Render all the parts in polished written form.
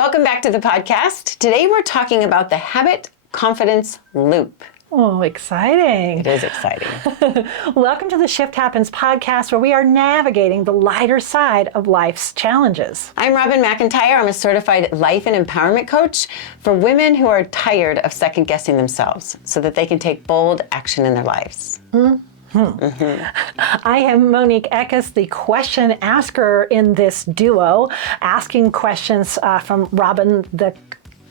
Welcome back to the podcast. Today we're talking about the habit confidence loop. Oh, exciting. It is exciting. Welcome to the Shift Happens podcast, where we are navigating the lighter side of life's challenges. I'm Robin McIntire. I'm a certified life and empowerment coach for women who are tired of second guessing themselves so that they can take bold action in their lives. I am Monique Eckes, the question asker in this duo, asking questions from Robin, the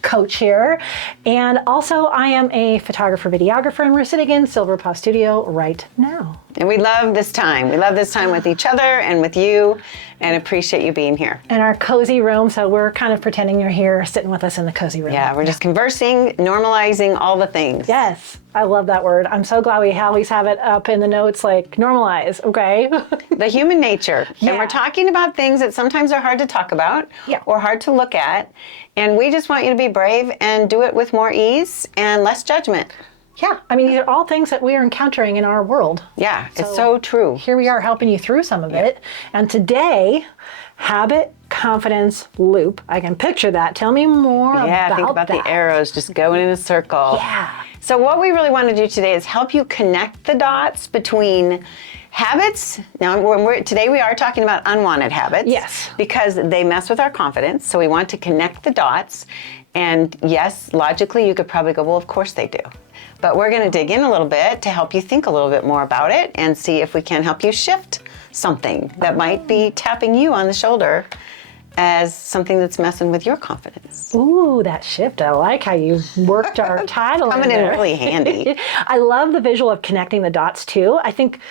coach here. And also I am a photographer, videographer, and we're sitting in Silver Paw Studio right now. And we love this time. We love this time with each other and with you, and appreciate you being here. In our cozy room, so we're kind of pretending you're here sitting with us in the cozy room. Yeah, we're just conversing, normalizing all the things. Yes, I love that word. I'm so glad we always have it up in the notes, like normalize, okay? The human nature. Yeah. And we're talking about things that sometimes are hard to talk about or hard to look at. And we just want you to be brave and do it with more ease and less judgment. Yeah, I mean, these are all things that we are encountering in our world. Yeah, it's so true. Here we are helping you through some of it. And today, habit confidence loop. I can picture that. Tell me more about that. Yeah, think about the arrows just going in a circle. Yeah. So what we really want to do today is help you connect the dots between habits. Now, today we are talking about unwanted habits. Yes. Because they mess with our confidence. So we want to connect the dots. And yes, logically, you could probably go, well, of course they do. But we're going to dig in a little bit to help you think a little bit more about it and see if we can help you shift something that might be tapping you on the shoulder as something that's messing with your confidence. Ooh, that shift. I like how you worked our title Coming in really handy. I love the visual of connecting the dots too. I think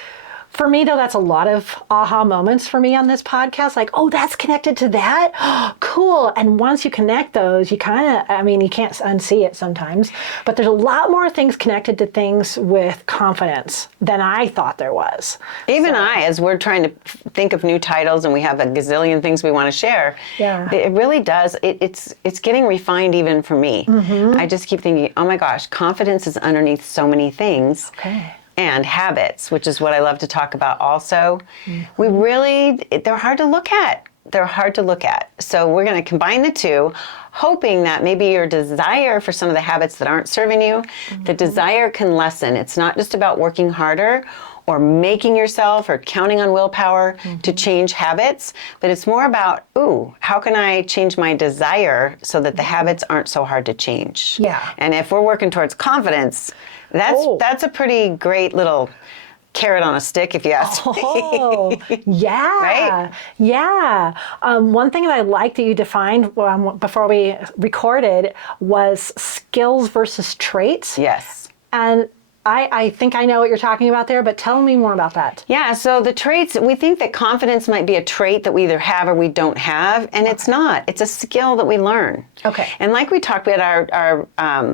for me, though, that's a lot of aha moments for me on this podcast. Like, oh, that's connected to that? Oh, cool. And once you connect those, you kind of, I mean, you can't unsee it sometimes, but there's a lot more things connected to things with confidence than I thought there was. Even as we're trying to think of new titles and we have a gazillion things we want to share, it really does. It's getting refined even for me. I just keep thinking, oh my gosh, confidence is underneath so many things. Okay. And habits, which is what I love to talk about also. They're hard to look at. They're hard to look at. So we're going to combine the two, hoping that maybe your desire for some of the habits that aren't serving you, the desire can lessen. It's not just about working harder or making yourself or counting on willpower to change habits, but it's more about, how can I change my desire so that the habits aren't so hard to change? Yeah. And if we're working towards confidence, that's a pretty great little carrot on a stick, if you ask me. Oh, yeah. Right? Yeah. One thing that I like that you defined before we recorded was skills versus traits. Yes. And I think I know what you're talking about there, but tell me more about that. Yeah, so the traits, we think that confidence might be a trait that we either have or we don't have, and it's not. It's a skill that we learn. Okay. And like we talked about, our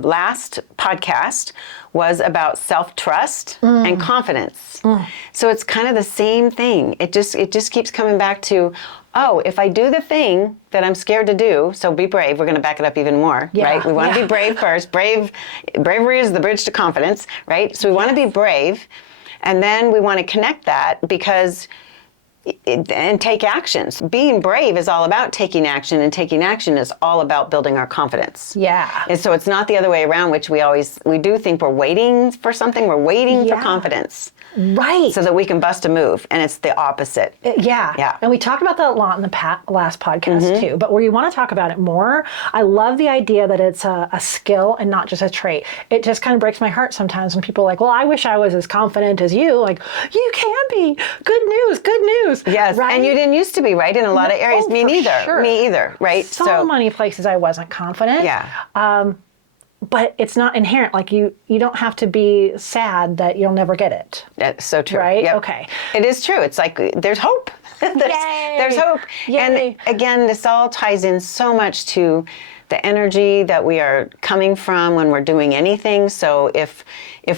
last podcast was about self-trust and confidence. So it's kind of the same thing. It just keeps coming back to, if I do the thing that I'm scared to do, so be brave, we're going to back it up even more, right? We want to be brave first. Bravery is the bridge to confidence, right? So we want to be brave, and then we want to connect that and take actions. Being brave is all about taking action, and taking action is all about building our confidence. Yeah. And so it's not the other way around, which we do think we're waiting for something. We're waiting for confidence. Right. So that we can bust a move, and it's the opposite. Yeah. And we talked about that a lot in the last podcast too, but where you want to talk about it more, I love the idea that it's a skill and not just a trait. It just kind of breaks my heart sometimes when people are like, well, I wish I was as confident as you. Like, you can be. Good news. Yes, right? and you didn't used to be, right? In a lot of areas. Me neither. Sure. Me either, right? So many places I wasn't confident. Yeah. But it's not inherent. Like you don't have to be sad that you'll never get it. That's so true. Right? Yep. Okay. It is true. It's like there's hope. There's hope. Yay. And again, this all ties in so much to the energy that we are coming from when we're doing anything. So if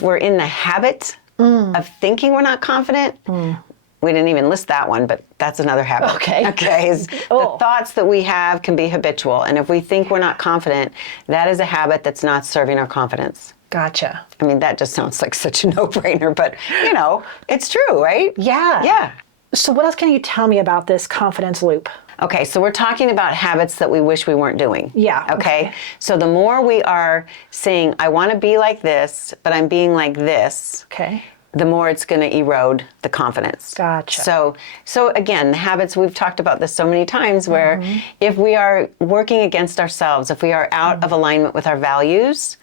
we're in the habit of thinking we're not confident, we didn't even list that one, but that's another habit. Okay. The thoughts that we have can be habitual. And if we think we're not confident, that is a habit that's not serving our confidence. Gotcha. I mean, that just sounds like such a no-brainer, but it's true, right? Yeah. Yeah. So what else can you tell me about this confidence loop? Okay, so we're talking about habits that we wish we weren't doing. Yeah. Okay. So the more we are saying, I want to be like this, but I'm being like this. Okay. The more it's going to erode the confidence. Gotcha. So again, the habits, we've talked about this so many times, where if we are working against ourselves, if we are out of alignment with our values,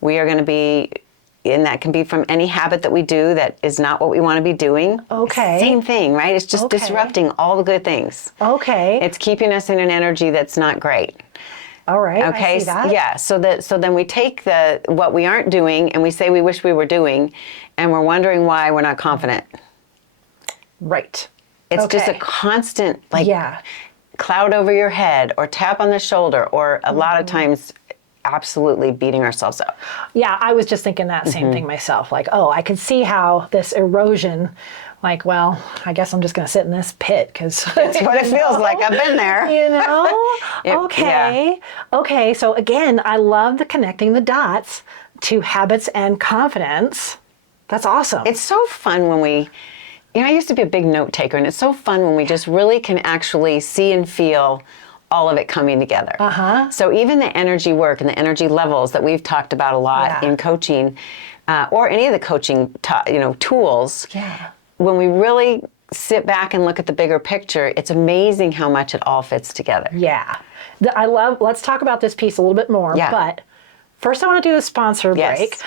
we are going to be, and that can be from any habit that we do that is not what we want to be doing. Okay. Same thing, right? It's just Okay. disrupting all the good things. Okay. It's keeping us in an energy that's not great. All right. Okay. I see that. Yeah. So then we take what we aren't doing and we say we wish we were doing, and we're wondering why we're not confident. Right. It's Okay. just a constant Yeah. cloud over your head or tap on the shoulder, or a lot of times absolutely beating ourselves up. Yeah, I was just thinking that same thing myself. Like, oh, I could see how this erosion, like, well, I guess I'm just going to sit in this pit because That's what it feels like. I've been there. You know? Yeah. Okay. So again, I love the connecting the dots to habits and confidence. That's awesome. It's so fun when we, I used to be a big note taker, and it's so fun when we just really can actually see and feel all of it coming together. So even the energy work and the energy levels that we've talked about a lot in coaching, or any of the coaching, tools. Yeah. When we really sit back and look at the bigger picture, it's amazing how much it all fits together. Yeah. Let's talk about this piece a little bit more. Yeah. But first I want to do the sponsor Yes. break,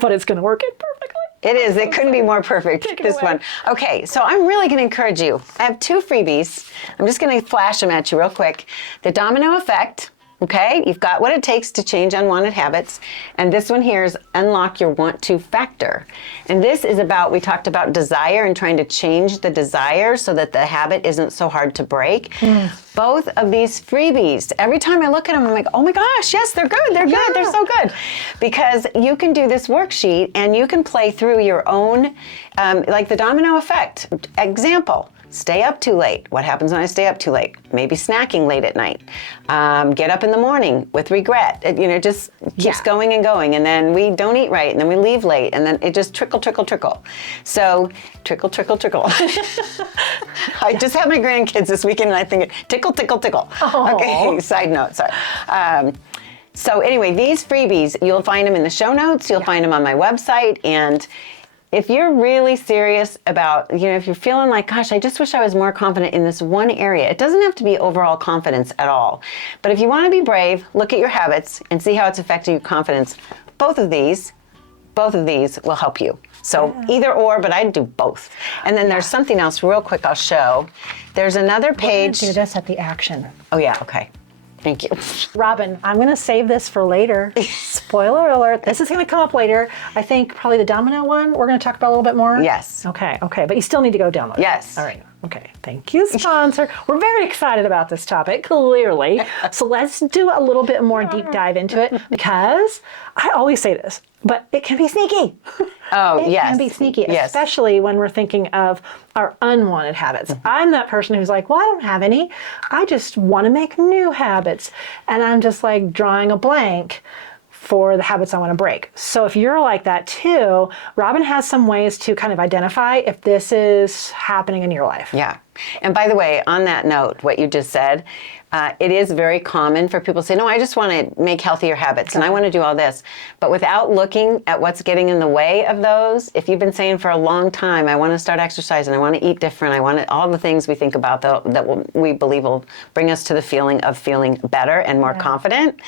but it's going to work it perfectly. It is. It couldn't be more perfect, Take it this away. one. Okay, so I'm really going to encourage you. I have 2 freebies. I'm just going to flash them at you real quick. The domino effect. Okay, you've got what it takes to change unwanted habits. And this one here is unlock your want to factor. And this is about, we talked about desire and trying to change the desire so that the habit isn't so hard to break. Both of these freebies, every time I look at them, I'm like, oh my gosh, yes, they're good, they're good, they're so good. Because you can do this worksheet and you can play through your own, like the domino effect. Example. Stay up too late. What happens when I stay up too late? Maybe snacking late at night. Get up in the morning with regret. It just keeps going and going. And then we don't eat right. And then we leave late. And then it just trickle. So trickle. I just had my grandkids this weekend and I think tickle. Oh. Okay, side note, sorry. So anyway, these freebies, you'll find them in the show notes. You'll find them on my website. And if you're really serious about, if you're feeling like, gosh, I just wish I was more confident in this one area, it doesn't have to be overall confidence at all. But if you want to be brave, look at your habits and see how it's affecting your confidence. Both of these will help you. So either or, but I'd do both. And then there's something else real quick I'll show. There's another page. Do this at the action. Oh yeah, okay. Thank you. Robin, I'm going to save this for later. Spoiler alert, this is going to come up later. I think probably the domino one, we're going to talk about a little bit more. Yes. Okay, but you still need to go download it. Yes. All right. Okay. Thank you, sponsor. We're very excited about this topic, clearly. So let's do a little bit more deep dive into it, because I always say this, but it can be sneaky. Oh, It can be sneaky, Yes. especially when we're thinking of our unwanted habits. I'm that person who's like, well, I don't have any. I just want to make new habits. And I'm just like drawing a blank for the habits I want to break. So if you're like that too, Robin has some ways to kind of identify if this is happening in your life. Yeah. And by the way, on that note, what you just said, it is very common for people to say, no, I just want to make healthier habits and I want to do all this. But without looking at what's getting in the way of those, if you've been saying for a long time, I want to start exercising, I want to eat different, I want to, all the things we think about we believe will bring us to the feeling of feeling better and more confident,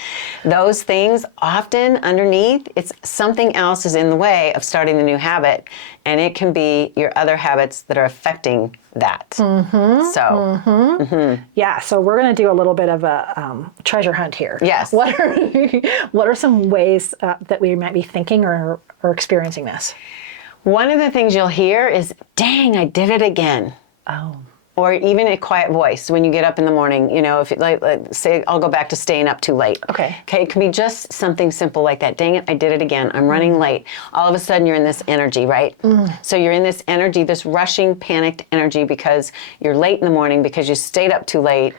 those things often underneath, it's something else is in the way of starting the new habit. And it can be your other habits that are affecting that. Yeah, so we're going to do a little bit of a treasure hunt here. Yes. What are some ways that we might be thinking or experiencing this? One of the things you'll hear is, dang, I did it again. Oh. Or even a quiet voice when you get up in the morning, if you like say, I'll go back to staying up too late. Okay. It can be just something simple like that. Dang it, I did it again. I'm running late. All of a sudden you're in this energy, right? So you're in this energy, this rushing, panicked energy because you're late in the morning because you stayed up too late.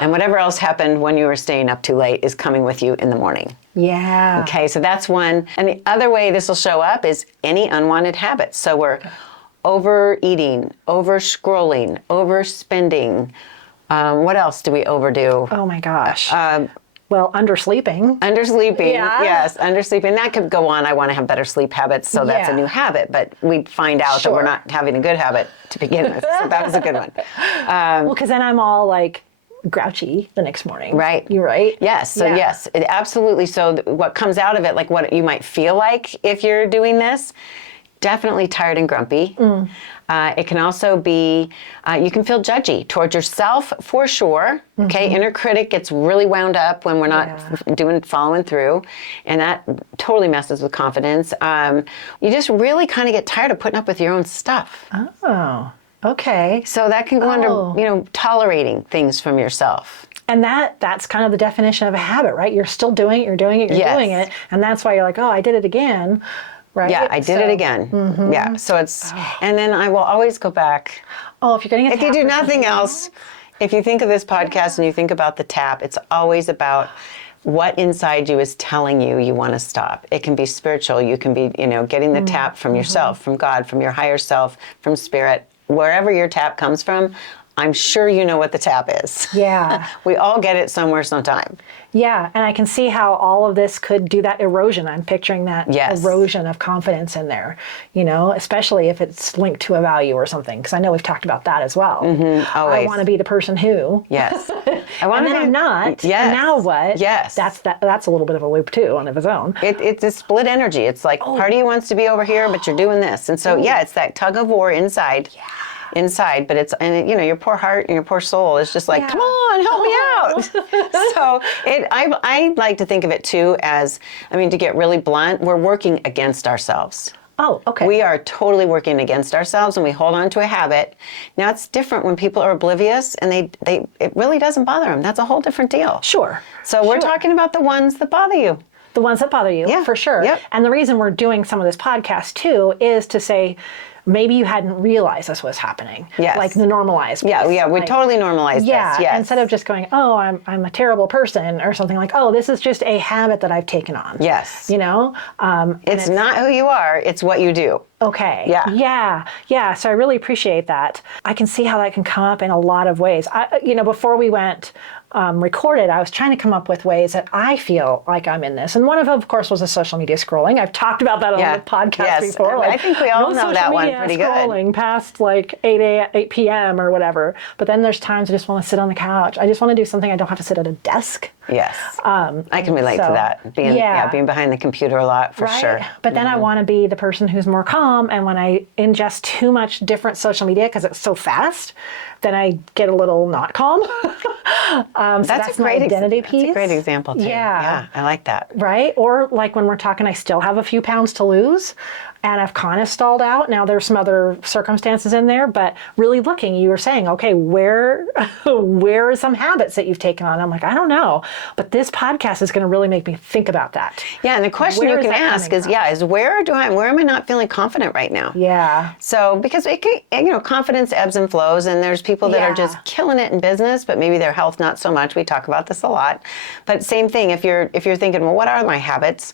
And whatever else happened when you were staying up too late is coming with you in the morning. Yeah. Okay, so that's one. And the other way this will show up is any unwanted habits. So we're overeating, over scrolling, overspending, What else do we overdo? Oh my gosh. Well, undersleeping. Undersleeping, Yeah. yes, undersleeping. That could go on. I want to have better sleep habits, so that's a Yeah. new habit. But we find out that we're Sure. not having a good habit to begin with. So that was a good one. Well, because then I'm all like grouchy the next morning. Right. You right? Yes. So Yeah. yes, absolutely. So what comes out of it, like what you might feel like if you're doing this, definitely tired and grumpy. It can also be, you can feel judgy towards yourself for sure. Okay, inner critic gets really wound up when we're not following through, and that totally messes with confidence. You just really kind of get tired of putting up with your own stuff. Oh, okay. So that can go under, tolerating things from yourself. And that's kind of the definition of a habit, right? You're still doing it, you're doing it, you're doing it. And that's why you're like, oh, I did it again. Right? Yeah, I did it again. Yeah, so it's, and then I will always go back. Oh, if you're getting a If you tap do or nothing something else, if you think of this podcast and you think about the tap, it's always about what inside you is telling you you want to stop. It can be spiritual. You can be, getting the tap from yourself, from God, from your higher self, from spirit, wherever your tap comes from. I'm sure you know what the tap is. Yeah. We all get it somewhere sometime. Yeah, and I can see how all of this could do that erosion. I'm picturing that Yes. erosion of confidence in there, especially if it's linked to a value or something, because I know we've talked about that as well. Always. I want to be the person who. Yes. And then I'm not. Yes. And now what? Yes. That's a little bit of a loop too on its own. It's a split energy. It's like part of you wants to be over here, but you're doing this. And so, it's that tug of war inside. Yeah. Inside, but your poor heart and your poor soul is just like, come on, help me out. So I like to think of it too as, to get really blunt, we're working against ourselves. Oh, okay. We are totally working against ourselves, and we hold on to a habit. Now it's different when people are oblivious and it really doesn't bother them. That's a whole different deal. Sure. So we're talking about the ones that bother you. The ones that bother you, for sure. Yep. And the reason we're doing some of this podcast too is to say, maybe you hadn't realized this was happening. Yes. Like the normalized piece. Yeah, we like, totally normalize this. Yes. Instead of just going, oh, I'm a terrible person or something, like, oh, this is just a habit that I've taken on. Yes. It's not who you are, it's what you do. Okay. Yeah. Yeah. So I really appreciate that. I can see how that can come up in a lot of ways. Before we went recorded, I was trying to come up with ways that I feel like I'm in this. And one of them, of course, was the social media scrolling. I've talked about that on the podcast before. I think we all know that one pretty good. Scrolling past like 8 p.m. or whatever. But then there's times I just want to sit on the couch. I just want to do something. I don't have to sit at a desk. Yes. I can relate to that. Being behind the computer a lot, for sure. But then I want to be the person who's more calm. And when I ingest too much different social media, because it's so fast, then I get a little not calm. So that's a great identity piece. That's a great example too. Yeah, I like that. Right? Or like when we're talking, I still have a few pounds to lose and I've kind of stalled out. Now there's some other circumstances in there, but really looking, you were saying, okay, where are some habits that you've taken on? I'm like, I don't know, but this podcast is going to really make me think about that. Yeah, and the question you can ask is, where am I not feeling confident right now? Yeah. So because it can, confidence ebbs and flows, and there's people that are just killing it in business, but maybe their health not so much. We talk about this a lot. But same thing, if you're thinking, well, what are my habits?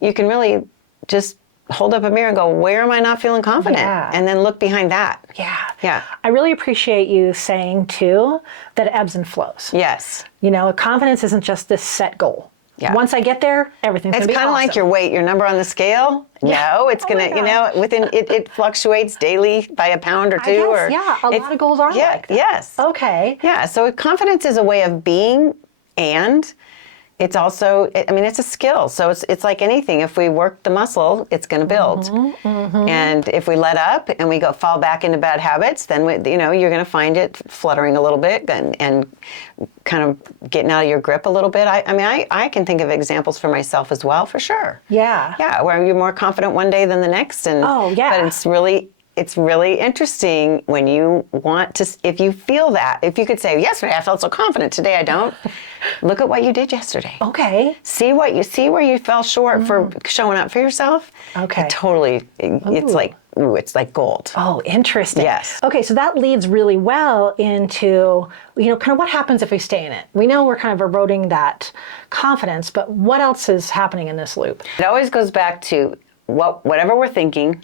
You can really just hold up a mirror and go, where am I not feeling confident? Yeah. And then look behind that. Yeah. Yeah. I really appreciate you saying too that it ebbs and flows. Yes. Confidence isn't just this set goal. Yeah. Once I get there, everything's going to be awesome. It's kind of like your weight, your number on the scale. Yeah. No, it's going to, it fluctuates daily by a pound or two. I guess, a lot of goals are like that. Yes. Okay. Yeah, so confidence is a way of being, and it's also, it's a skill. So it's like anything. If we work the muscle, it's going to build. And if we let up and we fall back into bad habits, then you're going to find it fluttering a little bit and kind of getting out of your grip a little bit. I can think of examples for myself as well, for sure. Yeah. Yeah, where you're more confident one day than the next. But it's really interesting when you want to, if you feel that, if you could say, yesterday I felt so confident, today I don't. Look at what you did yesterday. Okay. See where you fell short for showing up for yourself. Okay. It's like gold. Oh, interesting. Yes. Okay, so that leads really well into, kind of what happens if we stay in it. We know we're kind of eroding that confidence, but what else is happening in this loop? It always goes back to whatever we're thinking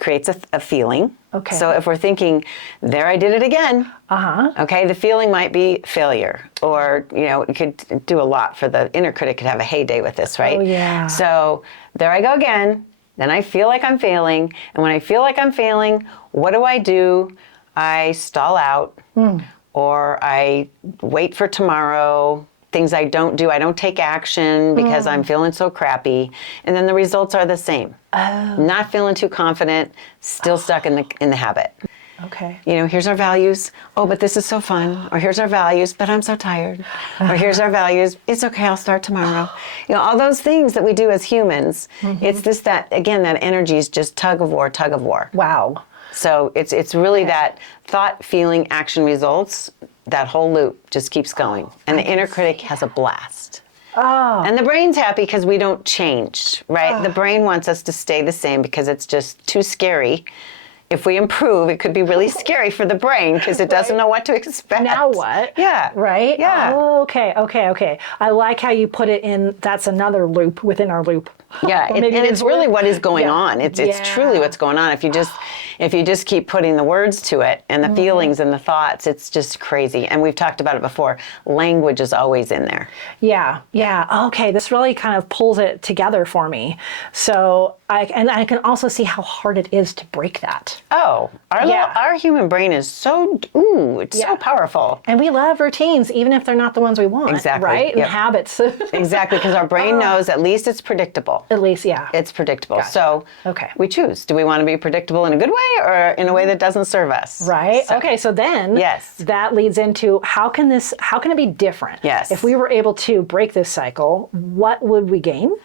creates a feeling. Okay. So if we're thinking, there I did it again. Okay, the feeling might be failure, or it could do a lot for the inner critic. Could have a heyday with this, right? Oh, yeah. So there I go again. Then I feel like I'm failing, and when I feel like I'm failing, what do? I stall out, or I wait for tomorrow. Things I don't do. I don't take action because I'm feeling so crappy, and then the results are the same. Not feeling too confident, still stuck in the habit. Okay. Here's our values. Oh, but this is so fun. Or here's our values, but I'm so tired. Or here's our values. It's okay, I'll start tomorrow. All those things that we do as humans. It's that energy is just tug of war. Wow. So it's really that thought, feeling, action, results. That whole loop just keeps going. And the inner critic has a blast. Oh. And the brain's happy because we don't change, right? The brain wants us to stay the same because it's just too scary. If we improve, it could be really scary for the brain because it doesn't know what to expect. Now what? Yeah. Right? Yeah. Oh, okay. I like how you put it in, that's another loop within our loop. Yeah, and it's really what is going on. It's truly what's going on. If you just keep putting the words to it and the feelings and the thoughts, it's just crazy. And we've talked about it before. Language is always in there. Yeah. Okay, this really kind of pulls it together for me. So I can also see how hard it is to break that. Oh, our human brain is so powerful. And we love routines, even if they're not the ones we want. Exactly. Right? And habits. Exactly, because our brain knows at least it's predictable. At least, yeah. It's predictable. Gotcha. So we choose. Do we want to be predictable in a good way or in a way that doesn't serve us? Right. Okay. So then that leads into how can it be different? Yes. If we were able to break this cycle, what would we gain?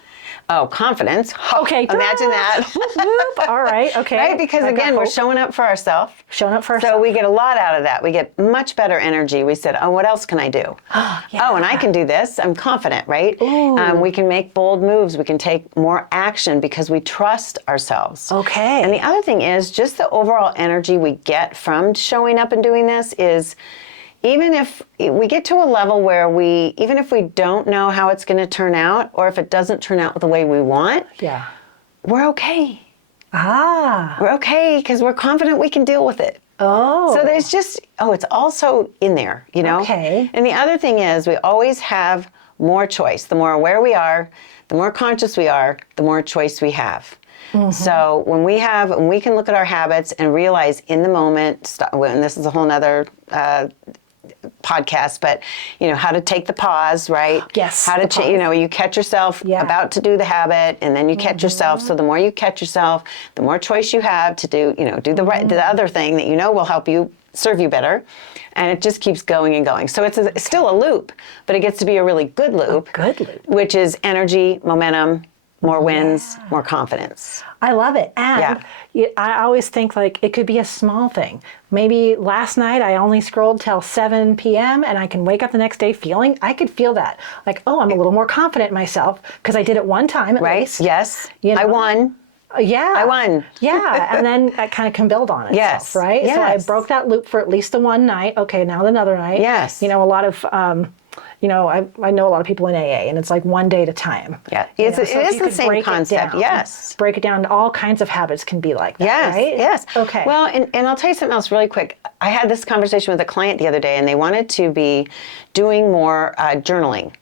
Oh, confidence. Okay. Imagine that. Whoop. All right. Okay. Right? Because again, we're showing up for ourselves. So we get a lot out of that. We get much better energy. We said, oh, what else can I do? Oh, and I can do this. I'm confident, right? We can make bold moves. We can take more action because we trust ourselves. Okay. And the other thing is just the overall energy we get from showing up and doing this is, even if we get to a level where even if we don't know how it's going to turn out, or if it doesn't turn out the way we want, we're okay. We're okay because we're confident we can deal with it. Oh. So there's it's also in there, Okay. And the other thing is we always have more choice. The more aware we are, the more conscious we are, the more choice we have. So when we can look at our habits and realize in the moment, and this is a whole nother podcast, but how to take the pause, right? Yes. How to you catch yourself about to do the habit, and then you catch yourself. So the more you catch yourself, the more choice you have to do the other thing that will help you serve you better, and it just keeps going and going. So it's still a loop, but it gets to be a really good loop. Which is energy, momentum, more wins, more confidence. I love it. And I always think like it could be a small thing. Maybe last night I only scrolled till 7 p.m. and I can wake up the next day I could feel that. Like, oh, I'm a little more confident in myself because I did it one time at least. Yes. I won. I won. And then I kind of can build on itself, right? Yes. So I broke that loop for at least the one night. Okay, now another night. Yes. A lot of... I know a lot of people in AA, and it's like one day at a time. Yeah, it is the same concept. Yes, break it down. To all kinds of habits can be like that. Right? Yes. Okay. Well, and I'll tell you something else really quick. I had this conversation with a client the other day, and they wanted to be doing more journaling.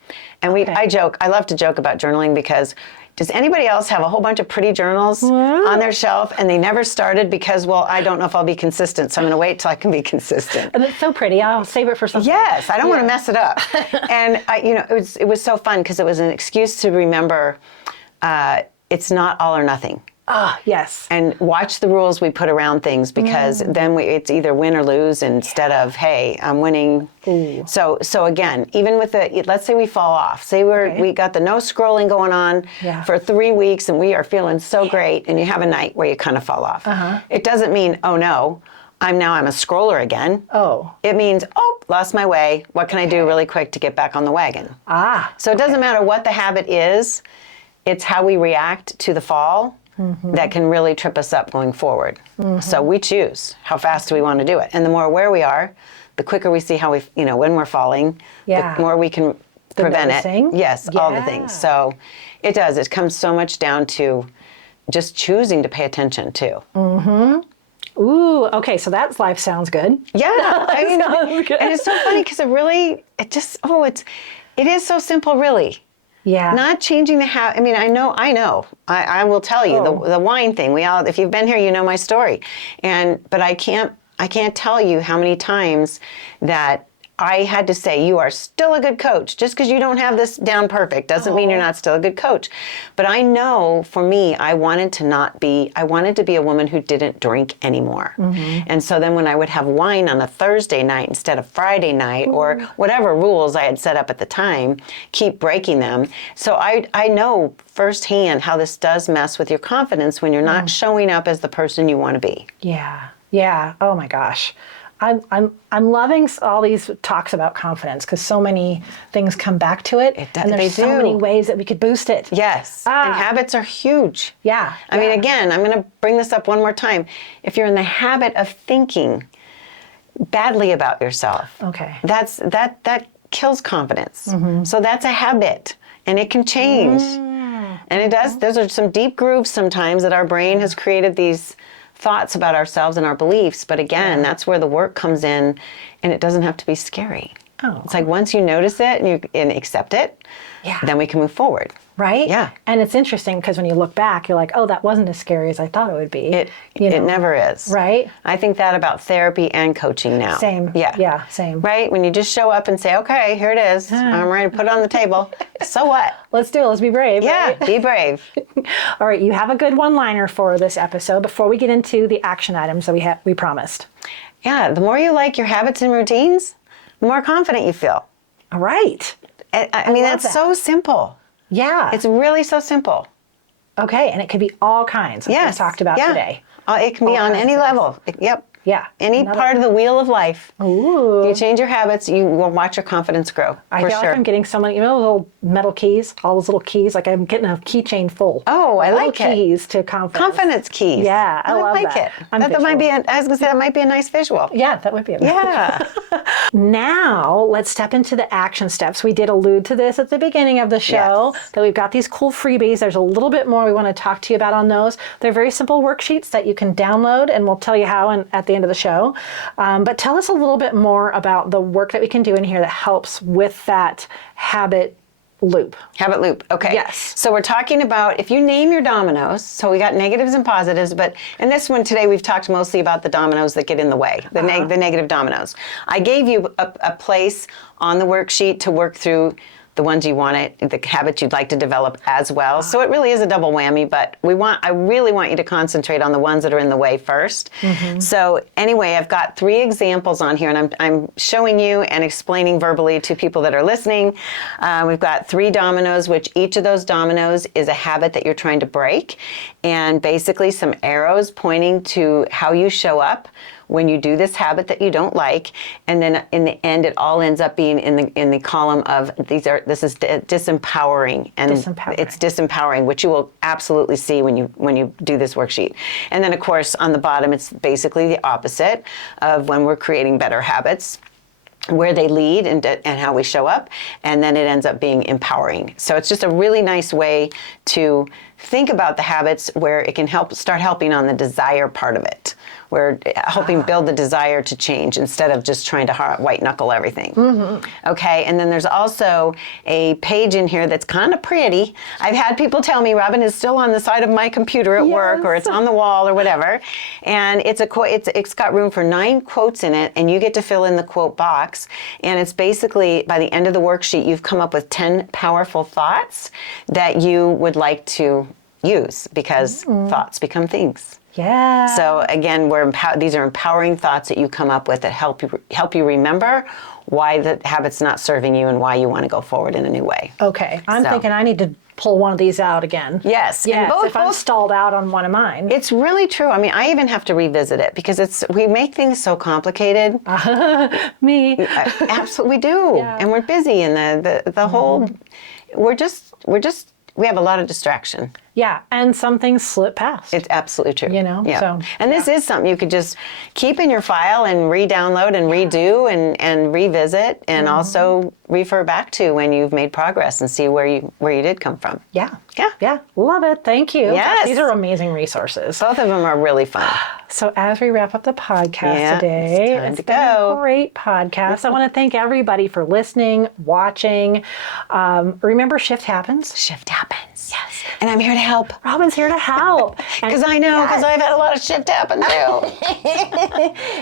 And I love to joke about journaling because. Does anybody else have a whole bunch of pretty journals on their shelf and they never started because, I don't know if I'll be consistent, so I'm going to wait till I can be consistent. And it's so pretty. I'll save it for something. Yes, I don't want to mess it up. And it was so fun because it was an excuse to remember it's not all or nothing. Yes. And watch the rules we put around things because then it's either win or lose instead of, hey, I'm winning. So again, even with let's say we fall off. Say we got the no scrolling going on for 3 weeks and we are feeling so great and you have a night where you kind of fall off. It doesn't mean, oh no, I'm a scroller again. Oh. It means, lost my way. What can I do really quick to get back on the wagon? So it doesn't matter what the habit is. It's how we react to the fall. That can really trip us up going forward. So we choose how fast do we want to do it. And the more aware we are, the quicker we see how when we're falling, the more we can prevent it. Yes, all the things. So it does. It comes so much down to just choosing to pay attention too. Ooh, okay, so that life sounds good. Yeah, I mean, sounds good. and it's so funny because it is so simple, really. Yeah. Not changing the habit. I mean, I know. I will tell you the wine thing. If you've been here, you know my story, but I can't tell you how many times that I had to say, you are still a good coach. Just because you don't have this down perfect doesn't mean you're not still a good coach. But I know for me, I wanted to be a woman who didn't drink anymore. And so then when I would have wine on a Thursday night instead of Friday night or whatever rules I had set up at the time, keep breaking them. So I know firsthand how this does mess with your confidence when you're not showing up as the person you want to be. Yeah. Yeah. Oh my gosh. I'm loving all these talks about confidence because so many things come back to it. And there's so many ways that we could boost it. Yes. And habits are huge. Yeah. I mean, again, I'm going to bring this up one more time. If you're in the habit of thinking badly about yourself, that kills confidence. So that's a habit and it can change. And it does. Those are some deep grooves sometimes that our brain has created these thoughts about ourselves and our beliefs, but again, that's where the work comes in, and it doesn't have to be scary. It's like once you notice it and accept it, then we can move forward. Right? Yeah. And it's interesting because when you look back, you're like, oh, that wasn't as scary as I thought it would be. It never is. Right? I think that about therapy and coaching now. Same. Yeah, same. Right? When you just show up and say, okay, here it is. I'm ready to put it on the table. So what? Let's do it. Let's be brave. Yeah, right? be brave. All right, you have a good one-liner for this episode before we get into the action items that we promised. Yeah, the more you like your habits and routines, the more confident you feel. All right. I mean, that's so simple. Yeah. It's really so simple. Okay, and it could be all kinds, like we talked about today. It can be on any level. Yep. Yeah. Any part of the wheel of life. Ooh. You change your habits, you will watch your confidence grow. I feel like I'm getting someone, those little metal keys, all those little keys, like I'm getting a keychain full. Oh, I like it. Keys to confidence. Confidence keys. Yeah, I love like that. it. That might be, I was going to say, that might be a nice visual. Yeah, that would be a nice Yeah. Now, let's step into the action steps. We did allude to this at the beginning of the show, that we've got these cool freebies. There's a little bit more we want to talk to you about on those. They're very simple worksheets that you can download, and we'll tell you how at the end of the show. But tell us a little bit more about the work that we can do in here that helps with that habit loop. Habit loop. Okay. Yes. So we're talking about if you name your dominoes, so we got negatives and positives, but in this one today we've talked mostly about the dominoes that get in the way, the negative dominoes. I gave you a place on the worksheet to work through the ones you want the habits you'd like to develop as well. So it really is a double whammy, but I really want you to concentrate on the ones that are in the way first. So anyway, I've got 3 examples on here, and I'm showing you and explaining verbally to people that are listening. We've got 3 dominoes, which each of those dominoes is a habit that you're trying to break, and basically some arrows pointing to how you show up when you do this habit that you don't like, and then in the end it all ends up being in the column of this is disempowering, and it's disempowering, which you will absolutely see when you do this worksheet. And then of course on the bottom it's basically the opposite of when we're creating better habits, where they lead and how we show up, and then it ends up being empowering. So it's just a really nice way to think about the habits where it can start helping on the desire part of it. We're helping build the desire to change instead of just trying to white knuckle everything. Okay, and then there's also a page in here that's kind of pretty. I've had people tell me, Robin, is still on the side of my computer at work, or it's on the wall or whatever. And it's got room for 9 quotes in it, and you get to fill in the quote box. And it's basically, by the end of the worksheet, you've come up with 10 powerful thoughts that you would like to use, because thoughts become things. Yeah. So again, these are empowering thoughts that you come up with that help you remember why the habit's not serving you and why you want to go forward in a new way. Okay. I'm thinking I need to pull one of these out again. Yes. If I'm stalled out on one of mine. It's really true. I mean, I even have to revisit it because we make things so complicated. Me. Absolutely, we do. Yeah. And we're busy, and the whole, we have a lot of distraction. Yeah, and some things slip past. It's absolutely true. You know, Yeah. so, and this is something you could just keep in your file and re-download and redo and revisit and also refer back to when you've made progress and see where you did come from. Yeah. Yeah. Yeah. Love it. Thank you. Yes. Gosh, these are amazing resources. Both of them are really fun. So as we wrap up the podcast Yeah, today, it's time it's to been go. a great podcast. I want to thank everybody for listening, watching. Remember, shift happens. Shift happens. Yes. And I'm here to help. Robin's here to help. Because I know, because I've had a lot of shift happen too.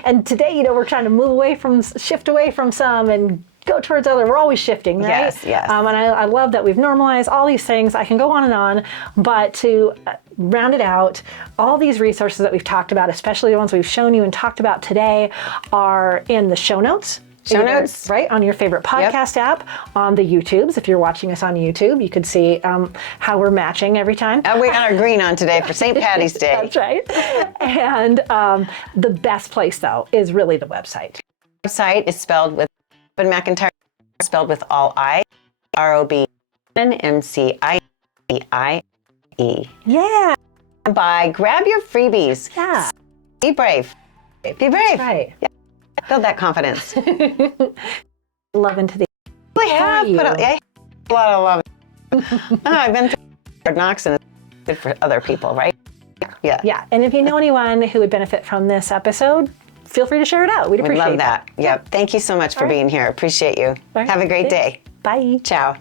And today, you know, we're trying to shift away from some and go towards other. We're always shifting, right? Yes, yes. And I love that we've normalized all these things. I can go on and on, but to round it out, all these resources that we've talked about, especially the ones we've shown you and talked about today, are in the show notes. Show notes. Right, on your favorite podcast app, on the YouTubes. If you're watching us on YouTube, you could see how we're matching every time. We got our green on today for St. Patty's Day. That's right. And the best place, though, is really the website. The website is spelled with Robin McIntire, spelled with all I, ROBIN MCINTIRE. Yeah. Grab your freebies. Yeah. Be brave. Be brave. That's right. Yeah. Build that confidence. Love into the. I have you. put a lot of love. I've been through hard knocks and it's good for other people, right? Yeah. Yeah. And if you know anyone who would benefit from this episode, feel free to share it out. We'd appreciate love that. Yep. Thank you so much for being here. Appreciate you. Right. Have a great Thanks. day. Bye. Ciao.